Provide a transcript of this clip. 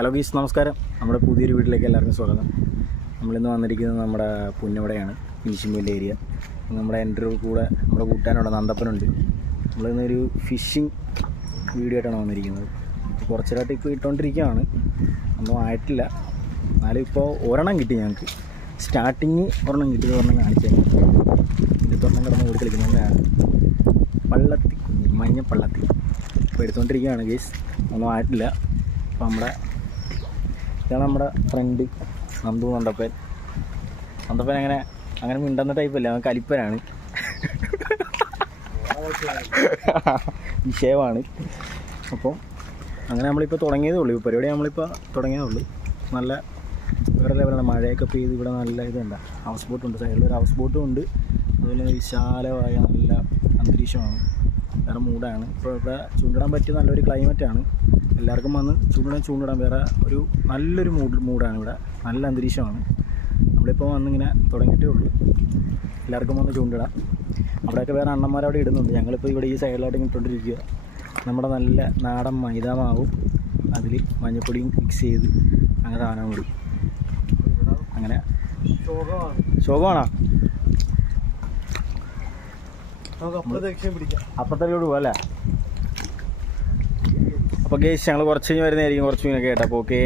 Hello ഗീസ്, നമസ്കാരം. നമ്മുടെ പുതിയൊരു വീട്ടിലേക്ക് എല്ലാവർക്കും സ്വാഗതം. നമ്മളിന്ന് വന്നിരിക്കുന്നത് നമ്മുടെ പുന്നമടയാണ്, ഫിനിഷിംഗ് ഏരിയ. നമ്മുടെ എൻ്റെ കൂടെ നമ്മുടെ കൂട്ടാനോടെ നന്ദപ്പനുണ്ട്. നമ്മളിന്നൊരു ഫിഷിംഗ് വീഡിയോ ആയിട്ടാണ് വന്നിരിക്കുന്നത്. കുറച്ചേരായിട്ട് ഇപ്പോൾ ഇട്ടുകൊണ്ടിരിക്കുകയാണ്, ഒന്നും ആയിട്ടില്ല. എന്നാലും ഇപ്പോൾ ഒരെണ്ണം കിട്ടി ഞങ്ങൾക്ക്. സ്റ്റാർട്ടിങ് ഒരെണ്ണം കിട്ടിയത് ഒരെണ്ണം കാണിച്ചു. ഇതിലൊരെണ്ണം കിടന്ന് ഓടി കളിക്കുന്നതിൻ്റെയാണ് പള്ളത്തി, മഞ്ഞ പള്ളത്തി. ഇപ്പോൾ എടുത്തുകൊണ്ടിരിക്കുകയാണ് ഗീസ്, ഒന്നും ആയിട്ടില്ല. അപ്പോൾ ഇതാണ് നമ്മുടെ ഫ്രണ്ട് നന്ദപ്പൻ. നന്ദപ്പൻ അങ്ങനെ മിണ്ടുന്ന ടൈപ്പല്ല, അവൻ കലിപ്പനാണ്, വിഷയമാണ്. അപ്പം അങ്ങനെ നമ്മളിപ്പോൾ തുടങ്ങിയതേ ഉള്ളൂ. ഈ പരിപാടി നമ്മളിപ്പോൾ തുടങ്ങിയതേ ഉള്ളൂ. നല്ല വേറെ ലെവലാണ്. മഴയൊക്കെ പെയ്ത് ഇവിടെ നല്ല ഇതുണ്ട്. ഹൗസ് ബോട്ടുണ്ട്, സൈഡിലൊരു ഹൗസ് ബോട്ടും ഉണ്ട്. അതുപോലെ വിശാലമായ നല്ല അന്തരീക്ഷമാണ്, വേറെ മൂടാണ്. ഇപ്പോൾ ഇവിടെ ചൂണ്ടിടാൻ പറ്റിയ നല്ലൊരു ക്ലൈമറ്റാണ്. എല്ലാവർക്കും വന്ന് ചൂണ്ടിടാൻ വേറെ ഒരു നല്ലൊരു മൂടാണ് ഇവിടെ, നല്ല അന്തരീക്ഷമാണ്. നമ്മളിപ്പോൾ വന്നിങ്ങനെ തുടങ്ങിയിട്ടേ ഉള്ളൂ. എല്ലാവർക്കും വന്ന് ചൂണ്ടിടാം. അവിടെയൊക്കെ വേറെ അണ്ണന്മാരവിടെ ഇടുന്നുണ്ട്. ഞങ്ങളിപ്പോൾ ഇവിടെ ഈ സൈഡിലായിട്ട് ഇട്ടുകൊണ്ടിരിക്കുക. നമ്മുടെ നല്ല നാടൻ മൈദാമാവും അതിൽ മഞ്ഞപ്പൊടിയും മിക്സ് ചെയ്ത് അങ്ങനെ സാധനം കൂടി അങ്ങനെ ശോകമാണോ? അപ്പുറത്തേക്ക് പോകാം അല്ലേ? അപ്പോൾ ഗേസ് ഞങ്ങൾ കുറച്ച് കഴിഞ്ഞ് വരുന്നതായിരിക്കും, കുറച്ച് മീനൊക്കെ കേട്ടോ. അപ്പോൾ ഓക്കെ.